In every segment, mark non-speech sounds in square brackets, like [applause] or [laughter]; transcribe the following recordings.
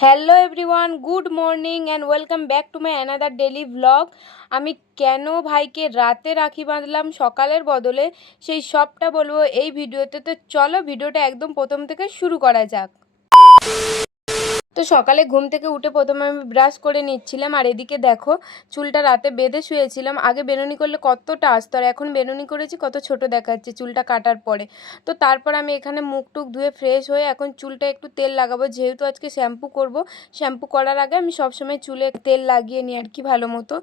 Hello everyone good morning and welcome back to my another daily blog আমি কেন ভাইকে রাতে রাখি বাঁধলাম সকালের বদলে সেই সবটা বলব এই ভিডিওতে। তো চলো ভিডিওটা একদম প্রথম থেকে শুরু করা যাক। তো সকালে ঘুম থেকে উঠে প্রথমে আমি ব্রাশ করে নিচ্ছিলাম, আর এদিকে দেখো, চুলটা রাতে বেঁধে শুয়েছিলাম। আগে বেনুনি করলে কতটা আসতো, আর এখন বেনুনি করেছি, কত ছোট দেখাচ্ছে চুলটা কাটার পরে। তো তারপর আমি এখানে মুখ টুক ধুয়ে ফ্রেশ হয়ে এখন চুলটা একটু তেল লাগাবো। যেহেতু আজকে শ্যাম্পু করব শ্যাম্পু করার আগে আমি সবসময় চুলে তেল লাগিয়ে নিই আর কি ভালো মতো।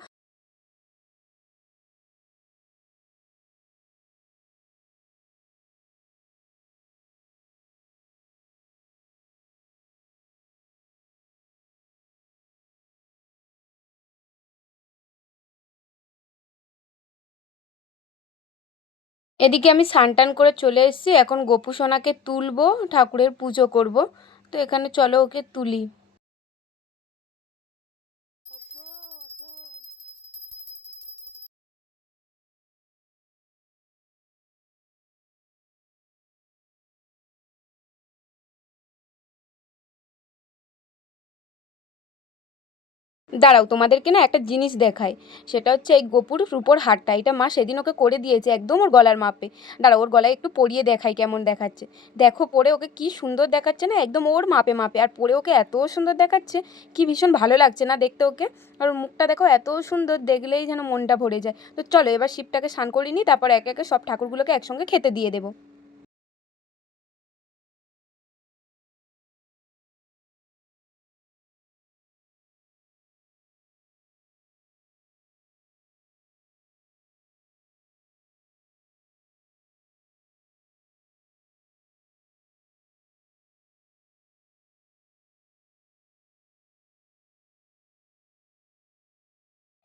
এদিকে আমি সানটান করে চলে এসেছি। এখন গোপু সোনাকে তুলবো, ঠাকুরের পুজো করব। তো এখানে চলো ওকে তুলি। দাঁড়াও, তোমাদেরকে না একটা জিনিস দেখায় সেটা হচ্ছে এই গোপুর রূপোর হারটা। এটা মা সেদিন ওকে করে দিয়েছে একদম ওর গলার মাপে। দাঁড়াও, ওর গলায় একটু পরিয়ে দেখাই কেমন দেখাচ্ছে। দেখো পরে ওকে কি সুন্দর দেখাচ্ছে না, একদম ওর মাপে মাপে। আর পরে ওকে এত সুন্দর দেখাচ্ছে, কি ভীষণ ভালো লাগছে না দেখতে ওকে? আর মুখটা দেখো এত সুন্দর, দেখলেই যেন মনটা ভরে যায়। তো চলো এবার শিবটাকে স্নান করিনি তারপর একে একে সব ঠাকুরগুলোকে একসঙ্গে খেতে দিয়ে দেবো।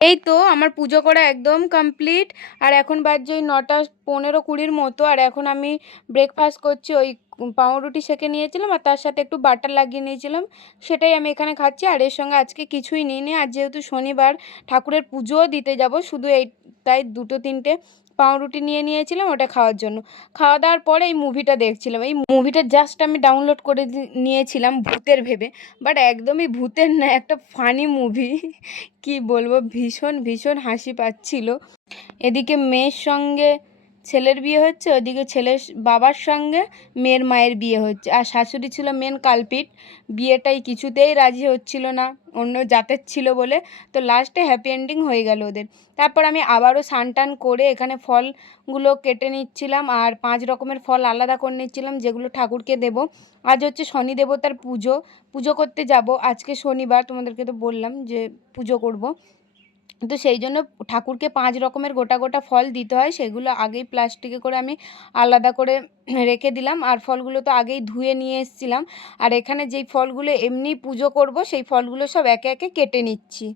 এই তো আমার পুজো করা একদম কমপ্লিট আর এখন বাজছে ওই নটা পনেরো কুড়ির মতো, আর এখন আমি ব্রেকফাস্ট করছি ওই পাউরুটি সেঁকে নিয়েছিলাম, আর তার সাথে একটু বাটার লাগিয়ে নিয়েছিলাম, সেটাই আমি এখানে খাচ্ছি, আর এর সঙ্গে আজকে কিছুই নিই নি আর যেহেতু শনিবার ঠাকুরের পুজোও দিতে যাব, শুধু এই তাই দুটো তিনটে পাউরুটি নিয়ে নিয়েছিলাম, ওটা খাওয়ার জন্য। খাওয়া দাওয়ার পরে এই মুভিটা দেখছিলাম। এই মুভিটা জাস্ট আমি ডাউনলোড করে নিয়েছিলাম ভূতের ভেবে। বাট একদমই ভূতের না, একটা ফানি মুভি কি বলব, ভীষণ ভীষণ হাসি পাচ্ছিল। এদিকে মেয়ের সঙ্গে ছেলের বিয়ে হচ্ছে, ওদিকে ছেলের বাবার সঙ্গে মেয়ের মায়ের বিয়ে হচ্ছে। আর শাশুড়ি ছিল মেন কালপিট। বিয়েটাই কিছুতেই রাজি হচ্ছিল না, অন্য জাতের ছিল বলে। তো লাস্টে হ্যাপি এন্ডিং হয়ে গেল ওদের। তারপর আমি আবারও টান করে এখানে ফলগুলো কেটে নিচ্ছিলাম আর পাঁচ রকমের ফল আলাদা করে নিচ্ছিলাম, যেগুলো ঠাকুরকে দেব। আজ হচ্ছে শনি দেবতার পুজো। পুজো করতে যাব। আজকে শনিবার তোমাদেরকে তো বললাম যে পুজো করব। তো সেই জন্য ঠাকুরকে পাঁচ রকমের গোটা গোটা ফল দিতে হয়, সেগুলো আগেই প্লাস্টিকে করে আমি আলাদা করে রেখে দিলাম। আর ফলগুলো তো আগেই ধুয়ে নিয়ে এসছিলাম। আর এখানে যেই ফলগুলো এমনি পুজো করব, সেই ফলগুলো সব একে একে কেটে নিচ্ছি।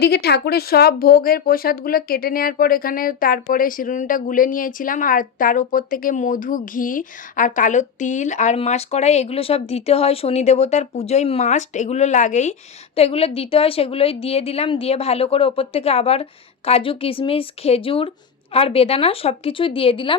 এদিকে ঠাকুরের সব ভোগের প্রসাদগুলো কেটে নেওয়ার পর এখানে তারপরে শিরুনিটা গুলে নিয়েছিলাম। আর তার ওপর থেকে মধু, ঘি আর কালো তিল আর মাস কড়াই, এগুলো সব দিতে হয়। শনি দেবতার পুজোয় মাস্ট এগুলো লাগেই। তো এগুলো দিতে হয়, সেগুলোই দিয়ে দিলাম। দিয়ে ভালো করে ওপর থেকে আবার কাজু, কিশমিশ, খেজুর আর বেদানা সব কিছুই দিয়ে দিলাম।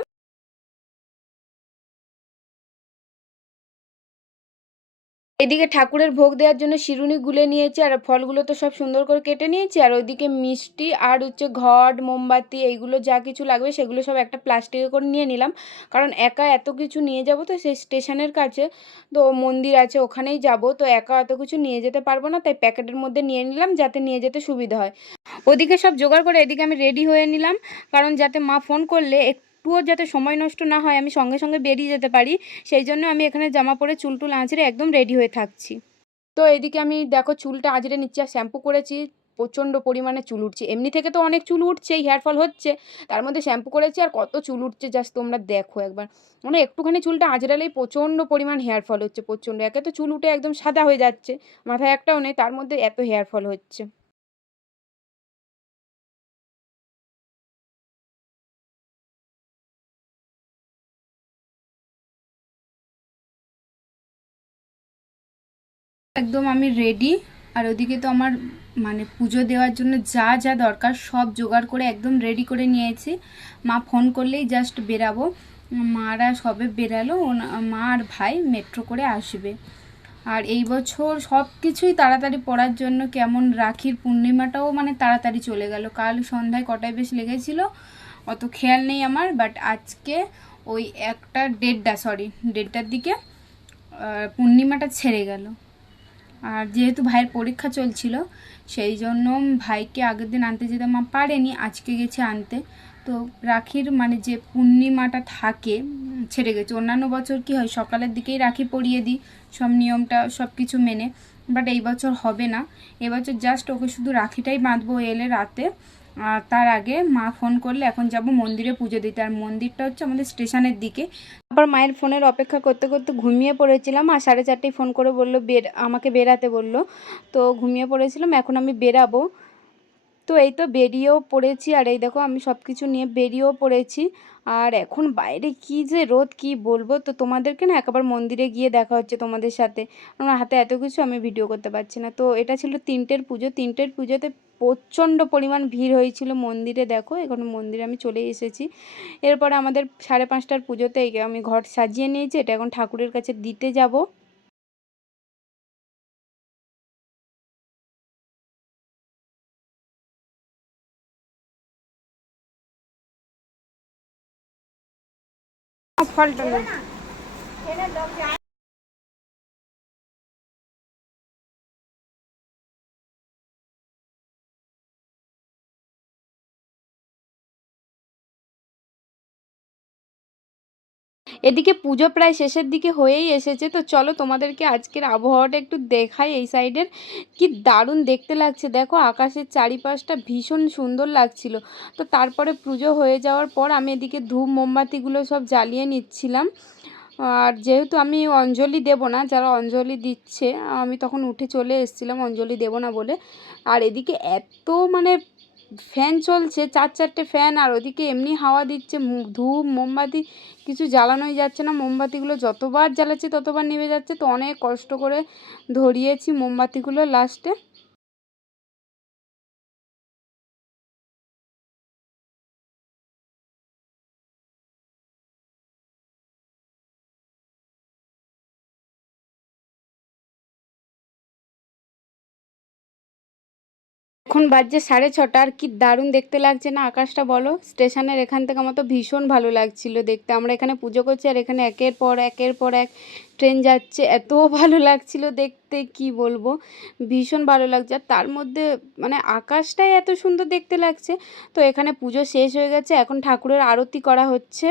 এদিকে ঠাকুরের ভোগ দেওয়ার জন্য শিরুনি গুলে নিয়েছি, আর ফলগুলো তো সব সুন্দর করে কেটে নিয়েছি, আর ওইদিকে মিষ্টি আর হচ্ছে ঘট, মোমবাতি, এইগুলো যা কিছু লাগবে সেগুলো সব একটা প্লাস্টিকে করে নিয়ে নিলাম। কারণ একা এত কিছু নিয়ে যাব তো সেই স্টেশনের কাছে, তো মন্দির আছে ওখানেই যাব, তো একা এত কিছু নিয়ে যেতে পারব না, তাই প্যাকেটের মধ্যে নিয়ে নিলাম যাতে নিয়ে যেতে সুবিধা হয়। ওদিকে সব জোগাড় করে এদিকে আমি রেডি হয়ে নিলাম, কারণ যাতে মা ফোন করলে একটুও যাতে সময় নষ্ট না হয়, আমি সঙ্গে সঙ্গে বেরিয়ে যেতে পারি, সেই জন্য আমি এখানে জামা পরে চুল টুল আঁচড়ে একদম রেডি হয়ে থাকছি। তো এদিকে আমি দেখো চুলটা আঁচড়ে নিচ্ছি আর শ্যাম্পু করেছি, প্রচণ্ড পরিমাণে চুল উঠছে। এমনি থেকে তো অনেক চুল উঠছেই, হেয়ার ফল হচ্ছে, তার মধ্যে শ্যাম্পু করেছি আর কত চুল উঠছে, জাস্ট তোমরা দেখো একবার। মানে একটুখানি চুলটা আঁচড়ালেই প্রচণ্ড পরিমাণ হেয়ার ফল হচ্ছে, প্রচণ্ড। একে তো চুল উঠে একদম সাদা হয়ে যাচ্ছে, মাথায় একটাও নেই, তার মধ্যে এত হেয়ার ফল হচ্ছে। একদম আমি রেডি আর ওদিকে তো আমার মানে পুজো দেওয়ার জন্য যা যা দরকার সব জোগাড় করে একদম রেডি করে নিয়েছি। মা ফোন করলেই জাস্ট বেরাবো। মারা সবে বেরালো মা আর ভাই মেট্রো করে আসবে। আর এই বছর সব কিছুই তাড়াতাড়ি পড়ার জন্য কেমন রাখির পূর্ণিমাটাও মানে তাড়াতাড়ি চলে গেল। কাল সন্ধ্যায় কটায় বেশ লেগেছিল, অত খেয়াল নেই আমার বাট আজকে ওই একটা দেড়টা সরি দেড়টার দিকে পূর্ণিমাটা ছেড়ে গেল। আর যেহেতু ভাইয়ের পরীক্ষা চলছিল, সেই জন্য ভাইকে আগের দিন আনতে যেতে মা পারেনি, আজকে গেছে আনতে। তো রাখির মানে যে পূর্ণিমাটা থাকে, ছেড়ে গেছে। অন্যান্য বছর কি হয়, সকালের দিকেই রাখি পরিয়ে দিই, সব নিয়মটা, সব কিছু মেনে। বাট এই বছর হবে না। এবছর জাস্ট ওকে শুধু রাখিটাই বাঁধবো এলে রাতে। আর তার আগে মা ফোন করলে, এখন যাব মন্দিরে পুজো দিতে। আর মন্দিরটা হচ্ছে আমাদের স্টেশনের দিকে। তারপর মায়ের ফোনের অপেক্ষা করতে করতে ঘুমিয়ে পড়েছিলাম আর সাড়ে চারটেই ফোন করে বলল, বের, আমাকে বেরাতে বলল। তো ঘুমিয়ে পড়েছিলাম, এখন আমি বেরাবো। তো এই তো বেরিয়েও পড়েছি আর এই দেখো আমি সব কিছু নিয়ে বেরিয়েও পড়েছি। আর এখন বাইরে কি যে রোদ, কি বলব? তো তোমাদেরকে না একবার মন্দিরে গিয়ে দেখা হচ্ছে তোমাদের সাথে। আমার হাতে এত কিছু আমি ভিডিও করতে পারছি না। তো এটা ছিল তিনটের পুজো। তিনটের পুজোতে প্রচণ্ড পরিমাণ ভিড় হয়েছিল মন্দিরে দেখো এখন মন্দিরে আমি চলে এসেছি। এরপরে আমাদের সাড়ে পাঁচটার পুজোতে আমি ঘর সাজিয়ে নিয়েছি এটা এখন ঠাকুরের কাছে দিতে যাব। ফলটা এদিকে পুজো প্রায় শেষের দিকে হয়েই এসেছে। তো চলো তোমাদেরকে আজকের আবহাওয়াটা একটু দেখাই এই সাইডের। কি দারুণ দেখতে লাগছে। দেখো আকাশের চারিপাশটা ভীষণ সুন্দর লাগছিল। তো তারপরে পুজো হয়ে যাওয়ার পর আমি এদিকে ধূপ, মোমবাতিগুলো সব জ্বালিয়ে নিচ্ছিলাম। আর যেহেতু আমি অঞ্জলি দেব না, যারা অঞ্জলি দিচ্ছে, আমি তখন উঠে চলে এসেছিলাম অঞ্জলি দেব না বলে। আর এদিকে এত মানে ফ্যান চলছে, চার চারটে ফ্যান, আর ওদিকে এমনি হাওয়া দিচ্ছে ধূপ, মোমবাতি, কিছু জ্বালানোই যাচ্ছে না। মোমবাতিগুলো যতবার জ্বালাচ্ছি, ততবার নিভে যাচ্ছে। তো অনেক কষ্ট করে ধরিয়েছি মোমবাতিগুলো লাস্টে। এখন বাজছে সাড়ে ছটা, আর কি দারুণ দেখতে লাগছে না আকাশটা বলো? স্টেশনের এখান থেকে আমার তো ভীষণ ভালো লাগছিল দেখতে। আমরা এখানে পুজো করছি আর এখানে একের পর একের পর এক ট্রেন যাচ্ছে। এত [laughs] ভালো লাগছিল দেখতে, কি বলব? ভীষণ ভালো লাগছে। আর তার মধ্যে মানে আকাশটাই এত সুন্দর দেখতে লাগছে। তো এখানে পুজো শেষ হয়ে গেছে। এখন ঠাকুরের আরতি করা হচ্ছে।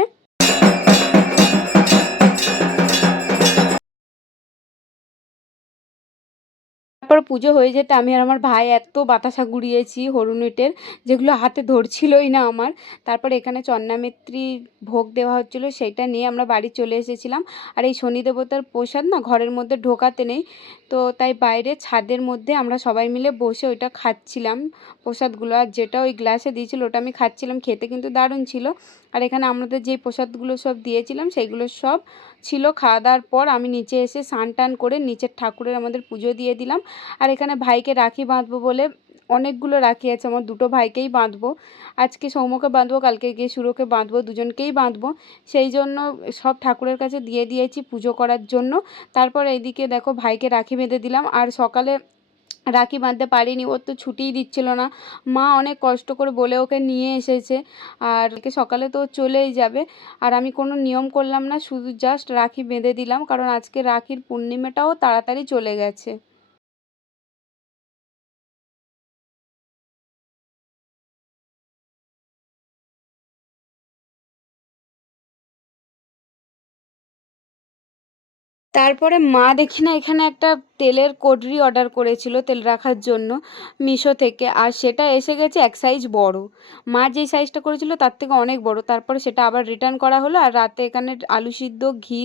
তারপর পুজো হয়ে যেতে আমি আর আমার ভাই এত বাতাসা গুড়িয়েছি হরুনিটের, যেগুলো হাতে ধরছিলই না আমার। তারপর এখানে চন্নামিত্রী ভোগ দেওয়া হচ্ছিল সেটা নিয়ে আমরা বাড়ি চলে এসেছিলাম। আর এই শনি দেবতার প্রসাদ না ঘরের মধ্যে ঢোকাতে নেই, তো তাই বাইরে ছাদের মধ্যে আমরা সবাই মিলে বসে ওইটা খাচ্ছিলাম। প্রসাদগুলো আর যেটা ওই গ্লাসে দিয়েছিল ওটা আমি খাচ্ছিলাম, খেতে কিন্তু দারুণ ছিল। আর এখানে আমাদের যে প্রসাদগুলো সব দিয়েছিলাম সেইগুলো সব ছিল। খাওয়া দাওয়ার পর আমি নিচে এসে স্নান টান করে নিচের ঠাকুরের আমাদের পুজো দিয়ে দিলাম। আর এখানে ভাইকে রাখি বাঁধবো বলে অনেকগুলো রাখি আছে, আমার দুটো ভাইকেই বাঁধবো। আজকে সৌমকে বাঁধবো, কালকে গিয়ে সুরোকে বাঁধবো, দুজনকেই বাঁধবো। সেই জন্য সব ঠাকুরের কাছে দিয়ে দিয়েছি পুজো করার জন্য। তারপর এইদিকে দেখো ভাইকে রাখি বেঁধে দিলাম। আর সকালে রাখি বাঁধতে পারিনি ওর তো ছুটিই দিচ্ছিল না। মা অনেক কষ্ট করে বলে ওকে নিয়ে এসেছে। আর ওকে সকালে তো চলেই যাবে। আর আমি কোনো নিয়ম করলাম না, শুধু জাস্ট রাখি বেঁধে দিলাম। কারণ আজকে রাখির পূর্ণিমাটাও তাড়াতাড়ি চলে গেছে। তারপরে মা দেখি না এখানে একটা তেলের কোটরি অর্ডার করেছিল তেল রাখার জন্য মিশো থেকে। আর সেটা এসে গেছে এক সাইজ বড়। মা যেই সাইজটা করেছিল তার থেকে অনেক বড়। তারপরে সেটা আবার রিটার্ন করা হলো আর রাতে এখানে আলু সিদ্ধ, ঘি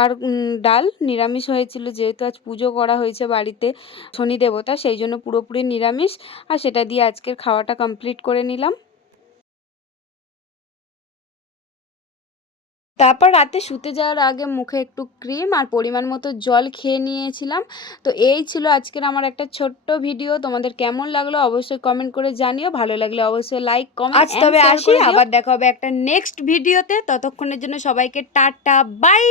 আর ডাল নিরামিষ হয়েছিল। যেহেতু আজ পুজো করা হয়েছে বাড়িতে শনি দেবতা, সেই জন্য পুরোপুরি নিরামিষ। আর সেটা দিয়ে আজকের খাওয়াটা কমপ্লিট করে নিলাম। তারপর রাতে শুতে যাওয়ার আগে মুখে একটু ক্রিম আর পরিমাণ মতো জল খেয়ে নিয়েছিলাম। তো এই ছিল আজকের আমার একটা ছোট্ট ভিডিও। তোমাদের কেমন লাগল অবশ্যই কমেন্ট করে জানিও। ভালো লাগলে অবশ্যই লাইক কমেন্ট আজ তবে আসি। আবার দেখা হবে একটা নেক্সট ভিডিওতে ততক্ষণের জন্য সবাইকে টাটা বাই